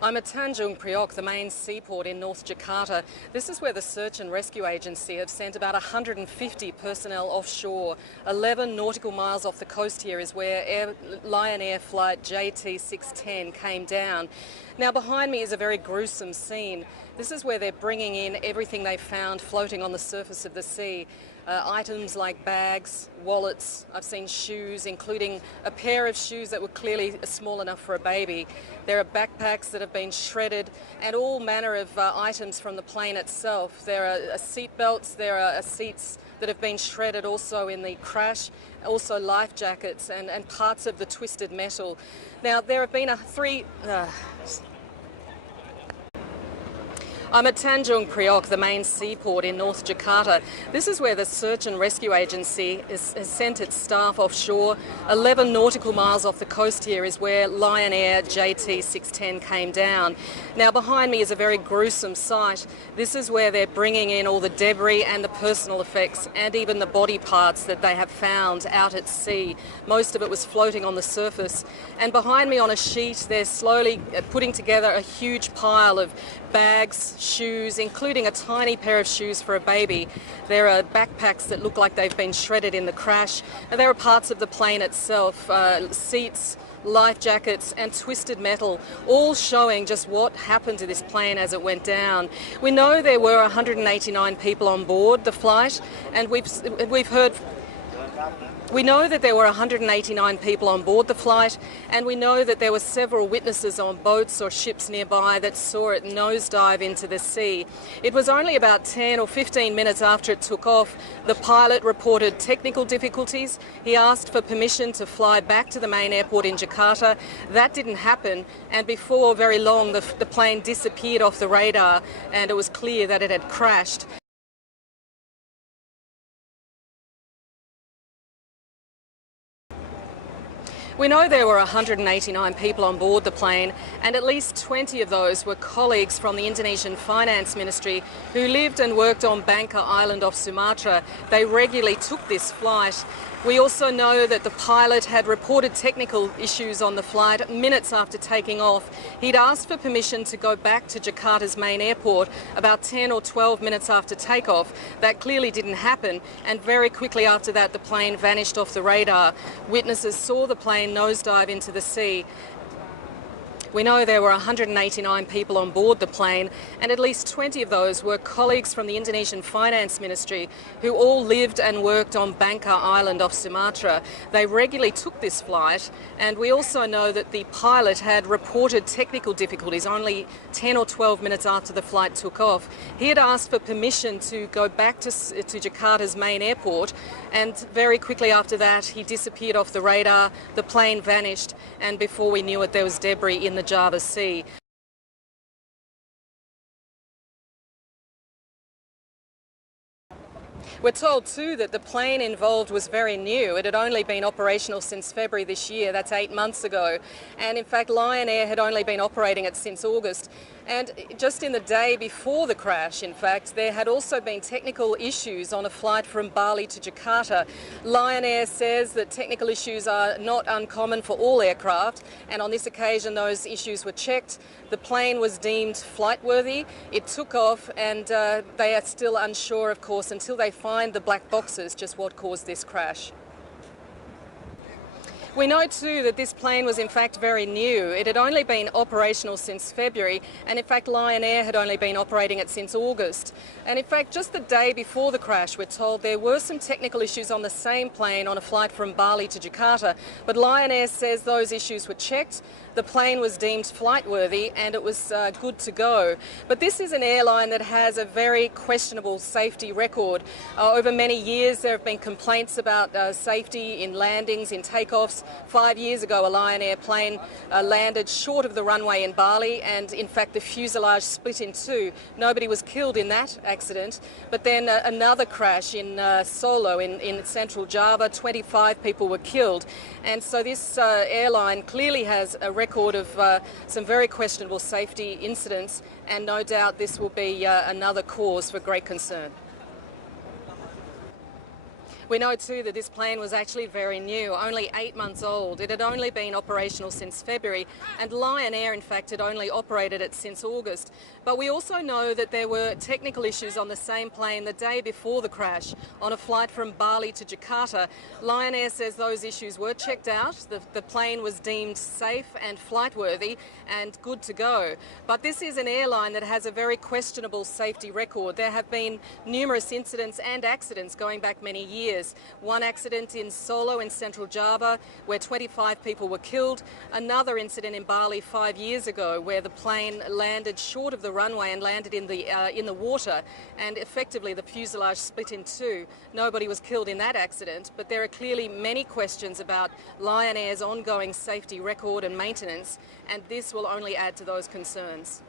I'm at Tanjung Priok, the main seaport in North Jakarta. This is where the Search and Rescue Agency have sent about 150 personnel offshore. 11 nautical miles off the coast here is where Lion Air flight JT610 came down. Now behind me is a very gruesome scene. This is where they're bringing in everything they found floating on the surface of the sea. Items like bags, wallets, I've seen shoes, including a pair of shoes that were clearly small enough for a baby. There are backpacks that have been shredded and all manner of items from the plane itself. There are seat belts, there are seats that have been shredded also in the crash, also life jackets and parts of the twisted metal. Now there have been I'm at Tanjung Priok, the main seaport in North Jakarta. This is where the Search and Rescue Agency has sent its staff offshore. 11 nautical miles off the coast here is where Lion Air JT610 came down. Now behind me is a very gruesome sight. This is where they're bringing in all the debris and the personal effects and even the body parts that they have found out at sea. Most of it was floating on the surface. And behind me on a sheet, they're slowly putting together a huge pile of bags, shoes, including a tiny pair of shoes for a baby. There are backpacks that look like they've been shredded in the crash. And there are parts of the plane itself, seats, life jackets and twisted metal, all showing just what happened to this plane as it went down. We know there were 189 people on board the flight, and we know that there were 189 people on board the flight, and we know that there were several witnesses on boats or ships nearby that saw it nosedive into the sea. It was only about 10 or 15 minutes after it took off. The pilot reported technical difficulties. He asked for permission to fly back to the main airport in Jakarta. That didn't happen, and before very long the plane disappeared off the radar and it was clear that it had crashed. We know there were 189 people on board the plane, and at least 20 of those were colleagues from the Indonesian Finance Ministry who lived and worked on Bangka Island off Sumatra. They regularly took this flight. We also know that the pilot had reported technical issues on the flight minutes after taking off. He'd asked for permission to go back to Jakarta's main airport about 10 or 12 minutes after takeoff. That clearly didn't happen, and very quickly after that the plane vanished off the radar. Witnesses saw the plane nosedive into the sea. We know there were 189 people on board the plane, and at least 20 of those were colleagues from the Indonesian Finance Ministry who all lived and worked on Bangka Island off Sumatra. They regularly took this flight, and we also know that the pilot had reported technical difficulties only 10 or 12 minutes after the flight took off. He had asked for permission to go back to Jakarta's main airport, and very quickly after that he disappeared off the radar, the plane vanished, and before we knew it there was debris in the Java Sea. We're told too that the plane involved was very new. It had only been operational since February this year, that's 8 months ago. And in fact Lion Air had only been operating it since August. And just in the day before the crash, in fact, there had also been technical issues on a flight from Bali to Jakarta. Lion Air says that technical issues are not uncommon for all aircraft, and on this occasion those issues were checked. The plane was deemed flight-worthy. It took off, and they are still unsure, of course, until they find the black boxes, just what caused this crash. We know too that this plane was in fact very new. It had only been operational since February, and in fact Lion Air had only been operating it since August. And in fact just the day before the crash we're told there were some technical issues on the same plane on a flight from Bali to Jakarta, but Lion Air says those issues were checked. The plane was deemed flight-worthy and it was good to go. But this is an airline that has a very questionable safety record. Over many years there have been complaints about safety in landings, in takeoffs. 5 years ago a Lion Air plane landed short of the runway in Bali, and in fact the fuselage split in two. Nobody was killed in that accident, but then another crash in Solo in central Java, 25 people were killed. And so this airline clearly has a record of some very questionable safety incidents, and no doubt this will be another cause for great concern. We know too that this plane was actually very new, only 8 months old. It had only been operational since February, and Lion Air in fact had only operated it since August. But we also know that there were technical issues on the same plane the day before the crash on a flight from Bali to Jakarta. Lion Air says those issues were checked out. The plane was deemed safe and flight worthy and good to go. But this is an airline that has a very questionable safety record. There have been numerous incidents and accidents going back many years. One accident in Solo in central Java where 25 people were killed. Another incident in Bali 5 years ago where the plane landed short of the runway and landed in the water, and effectively the fuselage split in two. Nobody was killed in that accident, but there are clearly many questions about Lion Air's ongoing safety record and maintenance, and this will only add to those concerns.